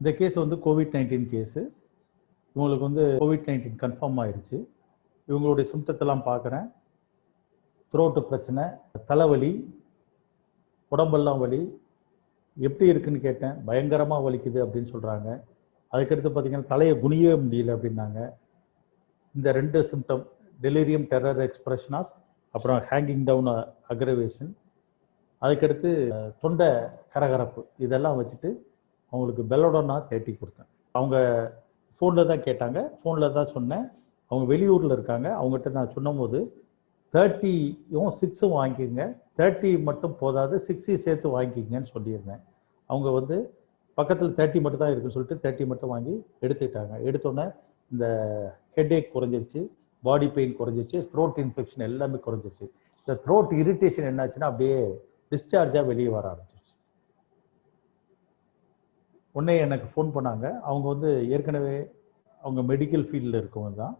இந்த கேஸ் வந்து COVID-19 case. இவங்களுக்கு வந்து கோவிட்-19 கன்ஃபார்ம் ஆயிருச்சு. இவங்களுடைய சிம்டத்தெல்லாம் பார்க்குறேன். த்ரோட்டு பிரச்சனை, தலைவலி, உடம்பெல்லாம் வலி. எப்படி இருக்குன்னு கேட்டேன். பயங்கரமாக வலிக்குது அப்படின்னு சொல்கிறாங்க. அதுக்கடுத்து பார்த்தீங்கன்னா தலையை குனியவே முடியல அப்படின்னாங்க. இந்த 2 symptom, delirium terror expression of, அப்புறம் ஹேங்கிங் டவுன் அக்ரவேஷன், அதுக்கடுத்து தொண்டை கரகரப்பு, இதெல்லாம் வச்சுட்டு அவங்களுக்கு பெல்லடோனா 30 கொடுத்தேன். அவங்க ஃபோனில் தான் கேட்டாங்க, ஃபோனில் தான் சொன்னேன். அவங்க வெளியூரில் இருக்காங்க. அவங்ககிட்ட நான் சொன்னபோது 30யும் 6ம் வாங்கிக்கோங்க, 30 மட்டும் போதாது 6 சேர்த்து வாங்கிக்கிங்கன்னு சொல்லியிருந்தேன். அவங்க வந்து பக்கத்தில் 30 மட்டும் தான் இருக்குன்னு சொல்லிட்டு 30 மட்டும் வாங்கி எடுத்துக்கிட்டாங்க. எடுத்தோன்னே இந்த ஹெட்ஏக் குறைஞ்சிருச்சு, பாடி பெயின் குறைஞ்சிருச்சு, த்ரோட் இன்ஃபெக்ஷன் எல்லாமே குறைஞ்சிருச்சு. இந்த த்ரோட் இரிட்டேஷன் என்னாச்சுன்னா அப்படியே டிஸ்சார்ஜாக வெளியே வர ஆரம்பிச்சிருச்சு. உடனே எனக்கு ஃபோன் பண்ணாங்க. அவங்க வந்து ஏற்கனவே அவங்க மெடிக்கல் ஃபீல்டில் இருக்கவங்க தான்.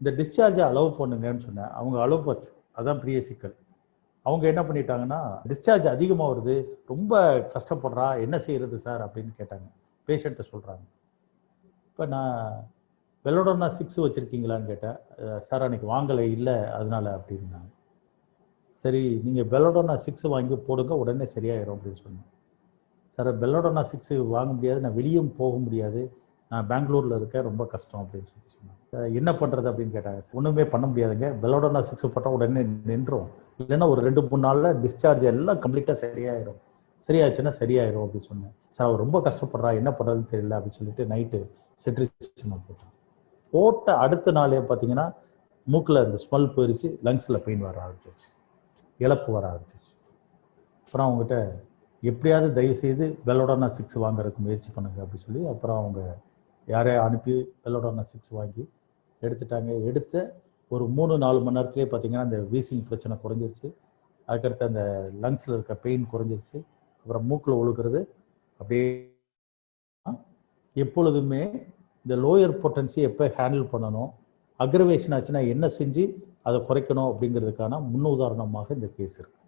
இந்த டிஸ்சார்ஜை அலோவ் பண்ணுங்கன்னு சொன்னேன். அவங்க அலோபத், அதான் பெரிய சிக்கல். அவங்க என்ன பண்ணிட்டாங்கன்னா, டிஸ்சார்ஜ் அதிகமாக வருது, ரொம்ப கஷ்டப்படுறா, என்ன செய்யறது சார் அப்படின்னு கேட்டாங்க. பேஷண்ட்டை சொல்கிறாங்க. இப்போ நான் பெல்லடோனா 6 வச்சுருக்கீங்களான்னு கேட்டேன். சார் அன்றைக்கி வாங்கலை, இல்லை அதனால அப்படின்னாங்க. சரி, நீங்கள் பெல்லடோனா 6 வாங்கி போடுங்க, உடனே சரியாயிரும் அப்படின்னு சொன்னேன். சார் பெல்லடோனா 6 வாங்க முடியாது, நான் வெளியும் போக முடியாது, நான் பெங்களூரில் இருக்கேன், ரொம்ப கஷ்டம் அப்படின்னு சொல்லி சொன்னாங்க. என்ன பண்ணுறது அப்படின்னு கேட்டாங்க. ஒன்றுமே பண்ண முடியாதுங்க, பெல்லடோனா 6 போட்டால் உடனே நின்றும், இல்லைன்னா ஒரு 2-3 நாளில் டிஸ்சார்ஜ் எல்லாம் கம்ப்ளீட்டாக சரியாயிரும், சரியாச்சுன்னா சரியாயிரும் அப்படின்னு சொன்னேன். சார் அவர் ரொம்ப கஷ்டப்படுறா, என்ன பண்ணுறதுன்னு தெரியல அப்படின்னு சொல்லிட்டு நைட்டு செட்ரிக்ஸின் போட்டேன். போட்ட அடுத்த நாளே பார்த்தீங்கன்னா மூக்கில் இந்த ஸ்மெல் போயிடுச்சு, லங்ஸில் பெயின் வர ஆரம்பிச்சிருச்சு, இழப்பு வர ஆரம்பிச்சிருச்சு. அப்புறம் அவங்ககிட்ட எப்படியாவது தயவுசெய்து பெல்லடோனா 6 வாங்குறதுக்கு முயற்சி பண்ணுங்க அப்படின்னு சொல்லி அப்புறம் அவங்க யாரையும் அனுப்பி பெல்லடோனா 6 வாங்கி எடுத்துட்டாங்க. எடுத்த ஒரு 3-4 மணி நேரத்துலேயே பார்த்தீங்கன்னா அந்த வீசிங் பிரச்சனை குறைஞ்சிருச்சு. அதுக்கடுத்து அந்த லங்ஸில் இருக்க பெயின் குறைஞ்சிருச்சு. அப்புறம் மூக்கில் ஒழுகிறது அப்படியே. எப்பொழுதுமே இந்த லோயர் பொட்டன்சி எப்போ ஹேண்டில் பண்ணணும், அக்ரவேஷன் ஆச்சுன்னா என்ன செஞ்சு அதை குறைக்கணும் அப்படிங்கிறதுக்கான முன்னுதாரணமாக இந்த கேஸ் இருக்கு.